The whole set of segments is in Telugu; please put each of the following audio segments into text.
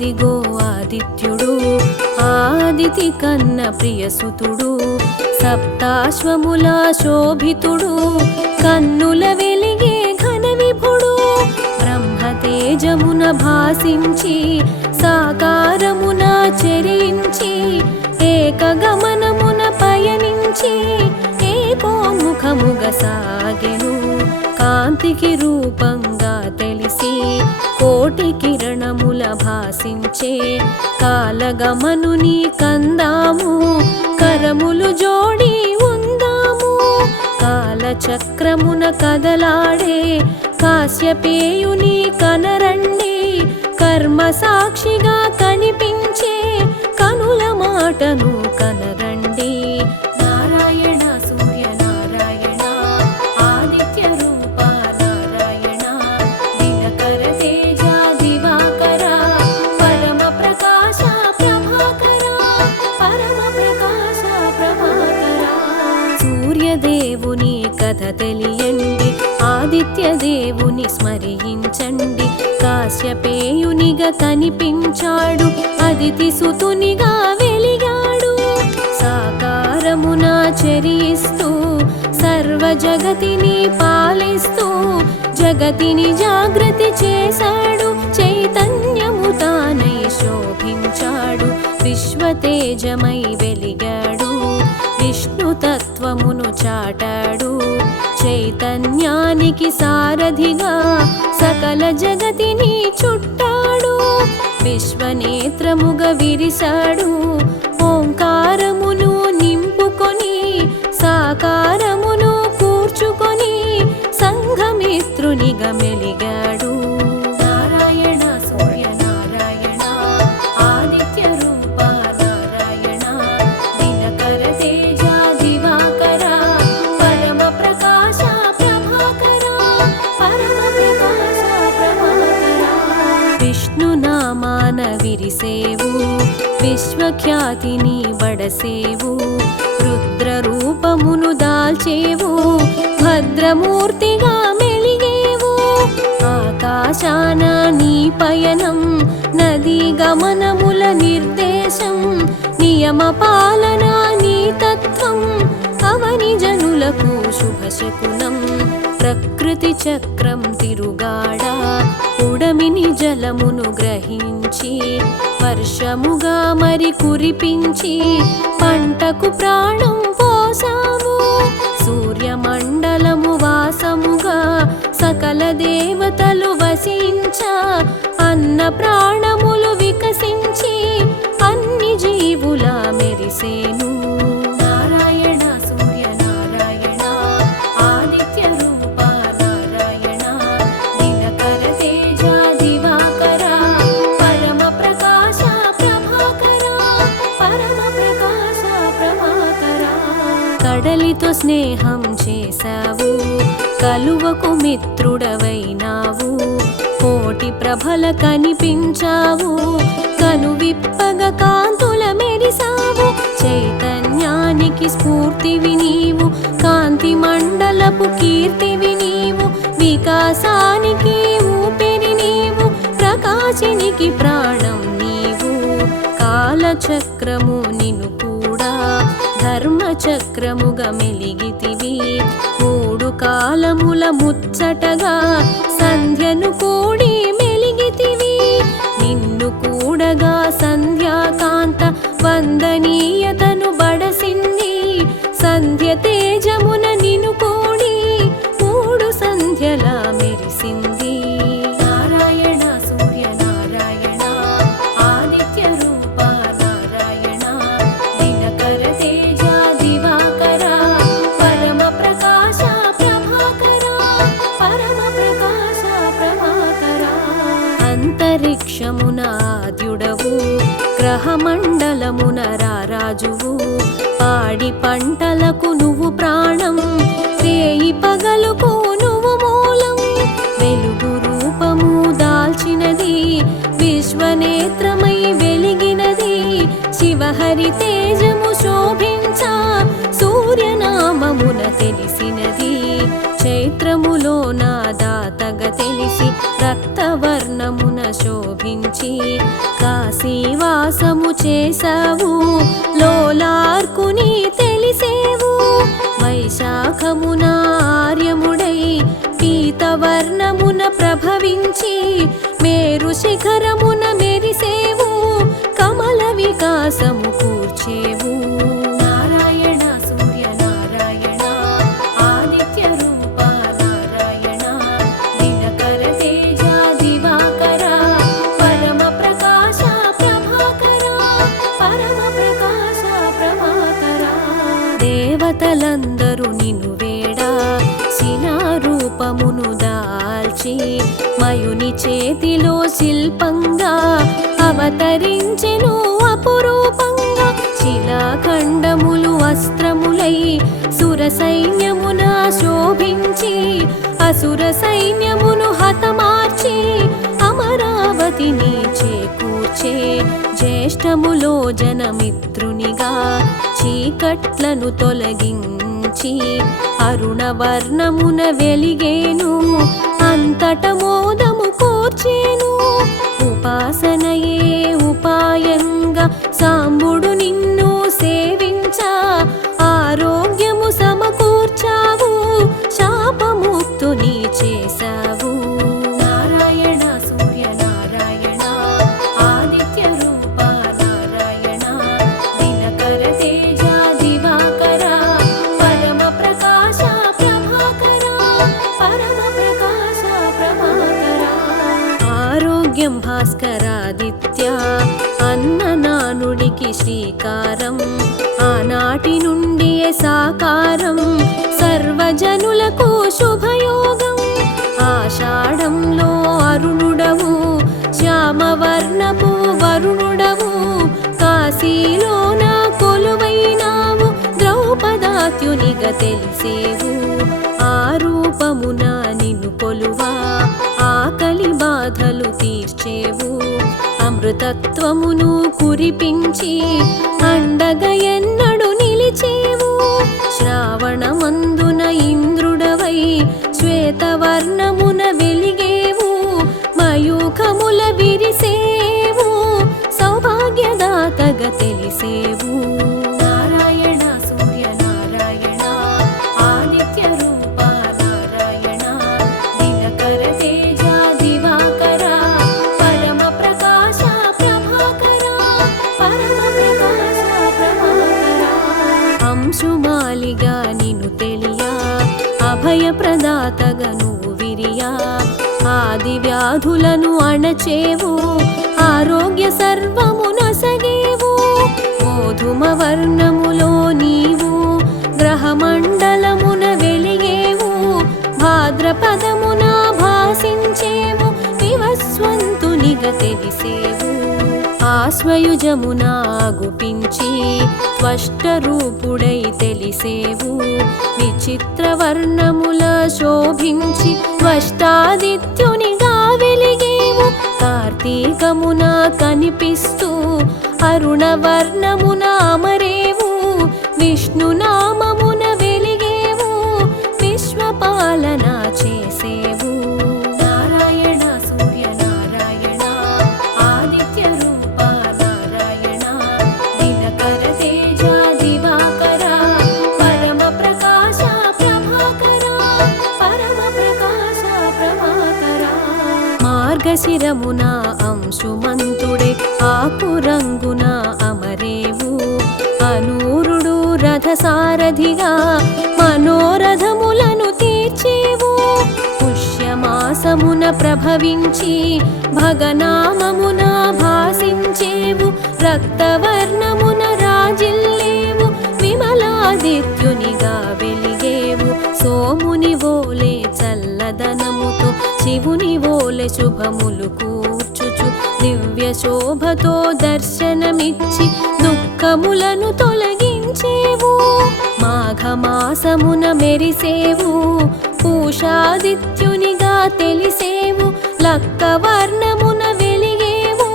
అదిగో ఆదిత్యుడు ఆదితి కన్న ప్రియసుతుడు సప్తాశ్వముల శోభితుడు కన్నుల వెలిగే ఘన విభుడు బ్రహ్మతేజమున భాసించి సాకారమున చెరించి ఏకగమనమున పయనించి ఏకోముఖముగ సాగెను కాంతికి రూపంగా తెలిసి కోటి కిరణముల భాసించే కాలగమనుని కందాము కరములు జోడి ఉందాము కాలచక్రమున కదలాడే కాశ్యపేయుని కనరండి కర్మ సాక్షిగా కనిపించే కనుల మాటను కనరండి నారాయణ సూర్య నారాయణ ఆదిత్య రూప నారాయణ దినకర తేజ దివాకర పరమ ప్రకాశ ప్రభాకర పరమ ప్రకాశ ప్రభాకర సూర్యదేవుని కథ తెలియండి ఆదిత్య దేవుని స్మరించండి కాశ్యపేయునిగా కనిపించాడు అదితి సుతునిగా వెలిగాడు సాకారమున చరిస్తూ సర్వ జగతిని పాలిస్తూ జగతిని జాగృతి చేశాడు చైతన్యము తానై శోభించాడు విశ్వతేజమై వెలిగాడు విష్ణు తత్వమును చాటాడు చైతన్యానికి సారథిగా సకల జగతిని చుట్టాడు విశ్వనేత్రముగా విరిశాడు ఓంకారమును నింపుకొని సాకారమును కూర్చుకొని సంఘమిత్రునిగా మెలిగాడు నారాయణ సూర్య నారాయణ ఆదిత్య రూప నారాయణ దినకర తేజ దివాకర పరమ ప్రకాశ ప్రభాకర పరమ ప్రకాశ ప్రభాకర విష్ణు నామాన విరిసేవు విశ్వఖ్యాతిని బడసేవు రుద్ర రూపమును దాల్చేవు భద్రమూర్తిగా మెలిగేవు ఆకాశాన నీ పయనం నదీ గమనముల నిర్దేశం నియమ పాలన నీ తత్వం అవని జనులకు శుభశకునం ప్రకృతి చక్రం తిరుగాడా ఉడమిని జలమును గ్రహించి వర్షముగా మరి కురిపించి పంటకు ప్రాణం పోసావు సూర్యమండలము వాసముగా సకల దేవతలు వసించ అన్న ప్రాణములు వికసించి అన్ని జీవుల మెరిసేను నారాయణ సూర్య నారాయణ ఆదిత్య రూప నారాయణ దినకర తేజ దివాకర పరమ ప్రకాశ ప్రభాకర పరమ ప్రకాశ ప్రభాకర కడలితో స్నేహం చేశావు కలువకు మిత్రుడవైనావు కోటి ప్రభల కనిపించావు కనువిప్పగా కాంతుల మెరిసావు చైతన్యానికి స్ఫూర్తివి నీవు కాంతి మండలపు కీర్తివి నీవు వికాసానికి ఊపిరి నీవు ప్రకాశినికి ప్రాణం నీవు కాలచక్రము నిన్ను కూడా ధర్మచక్రముగా మెలిగితివి మూడు కాలముల ముచ్చటగా సంధ్యను కూడి మెలిగితివి నిన్ను కూడగా సంధ్యాకాంత వందనీయతను బడసింది సంధ్య తేజమున నిన్ను కూడి మూడు సంధ్యల మెరిసింది నారాయణ సూర్య నారాయణ ఆదిత్య రూప నారాయణ దినకర తేజ దివాకర పరమ ప్రకాశ ప్రభాకర పరమ ప్రకాశ ప్రభాకర అంతరిక్షమున ఆద్యుడవు గ్రహమండలమున రారాజువు పాడి పంటలకు నువ్వు ప్రాణం రేయి పగలుకు నువ్వు మూలం వెలుగు రూపము దాల్చినది విశ్వనేత్రమై వెలిగినది శివహరి తేజము శోభించ సూర్యనామమున తెలిసినది చైత్రములో నా దాతగ తెలిసి రక్తవర్ణమున శోభించి కాశీవాసము చేసావు లోలార్కుని తెలిసేవు వైశాఖమున ఆర్యముడై పీతవర్ణమున ప్రభవించి మేరు శిఖరమున మెరిసేవు కమల వికాసము కూర్చేవు నారాయణ సూర్య నారాయణ ఆదిత్య రూప నారాయణ దినకర తేజ దివాకర పరమ ప్రకాశ ప్రభాకర పరమ ప్రకాశ ప్రభాకర దేవతలందరూ నిన్ను వేడా శిలారూపమును దాల్చి మయుని చేతిలో శిల్పంగా అవతరించెను అపురూపంగా శిలాఖండములు అస్త్రములై సుర సైన్యమున శోభించి అసుర సైన్యమును హతమార్చి అమరావతిని చేకూర్చే జ్యేష్ఠములో జనమిత్రునిగా చీకట్లను తొలగించి అరుణవర్ణమున వెలిగేను అంతట మోదము కోర్చేను ఉపాసనయే ఉపాయంగా సాంబుడు నిన్ను సేవించా ఆరోగ్యము సమకూర్చావు శాపముక్తుని చేశావు నారాయణ సూర్య నారాయణ ఆదిత్య రూప నారాయణ దినకర తేజ దివాకర పరమ ప్రకాశ ప్రభాకర పరమ ప్రకాశ ప్రభాకర ఆరోగ్యం భాస్కరాదిత్య అన్ననానుడికి శ్రీకారం ఆనాటి నుండి సాకారం సర్వజనులకు శుభయోగం ఆషాఢంలో అరుణుడవు శ్యామవర్ణపు వరుణుడవు కాశీలోన కొలువైనావు ద్రౌపదాత్యునిగా తెలిసేవు ఆ రూపమున నిన్ను కొలువా ఆకలి బాధలు తీర్చేవు అమృతత్వమును కురిపించి అండగా ఎన్నడు నిలిచేవు శ్రావణమందున ఇంద్రుడవై శ్వేతవర్ణమున వెలిగేవు మయూఖముల విరిసేవు సౌభాగ్యదాతగా తెలిసేవు నారాయణ సూర్య నారాయణ ఆదిత్య రూప నారాయణ దినకర తేజ దివాకర పరమ ప్రకాశ ప్రభాకర పరమ ప్రకాశ ప్రభాకర అంశుమాలిగా నిన్ను తెలియా అభయప్రదాతగా నువ్వు విరియా ఆది వ్యాధులను అణచేవు ఆరోగ్య సర్వమునసగేవు గోధుమ వర్ణములో నీవు గ్రహమండలమున వెలిగేవు భాద్రపదమున భాసించేవు వివస్వంతునిగా తెలిసేవు ఆశ్వయుజమున గుపించి స్పష్టరూపుడై తెలిసేవు విచిత్ర వర్ణముల శోభించి స్పష్టాదిత్యునిగా వెలిగేవు కార్తీకమున కనిపిస్తూ అరుణవర్ణమున అమరేవు విష్ణునామమున వెలిగేవు విశ్వపాలన చేసేవు నారాయణ సూర్య నారాయణ ఆదిత్య రూప నారాయణ దినకర తేజ దివాకర పరమ ప్రకాశ ప్రభాకర పరమ ప్రకాశ ప్రభాకర మార్గశిరమున అంశుమంతుడే ఆకురంగున అమరేవు అనూరుడు రథసారథిగా మనోరథములను తీర్చేవు పుష్యమాసమున ప్రభవించి భగనామమున భాసించేవు రక్తవర్ణమున రాజిల్లేవు విమలాదిత్యునిగా వెలిగేవు సోముని వోలే చల్లదనముతో శివుని వోలె శుభములు కూర్చుచు దివ్య శోభతో దర్శనమిచ్చి దుఃఖములను తొలగించేవు మాఘమాసమున మెరిసేవు పూషాదిత్యునిగా తెలిసేవు లక్కవర్ణమున వెలిగేవు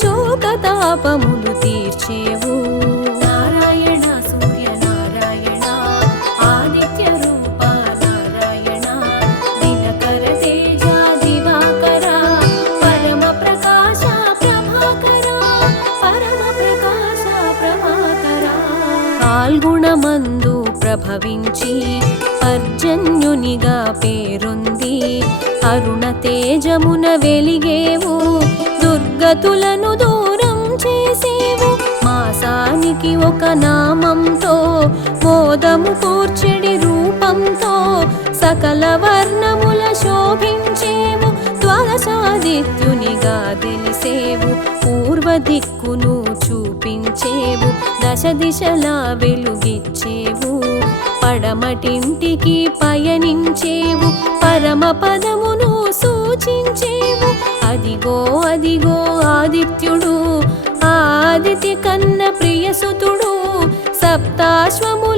శోకతాపములు తీర్చేవు నారాయణ సూర్య నారాయణ ఆదిత్య రూప నారాయణ దినకర తేజ దివాకర పరమ పర్జన్యునిగా పేరొంది అరుణ తేజమున వెలిగేవు దుర్గతులను దూరం చేసేవు మాసానికి ఒక నామంతో మోదము కూర్చెడి రూపంతో సకల వర్ణముల శోభించేవు ద్వాదశాదిత్యునిగా తెలిసేవు పూర్వ దిక్కును చూపించేవు దశ దిశలా వెలుగిచ్చేవు పడమటింటికి పయనించేవు పరమ పదమును సూచించేవు అదిగో అదిగో ఆదిత్యుడు ఆదిత్య కన్న ప్రియసుతుడు సప్తాశ్వము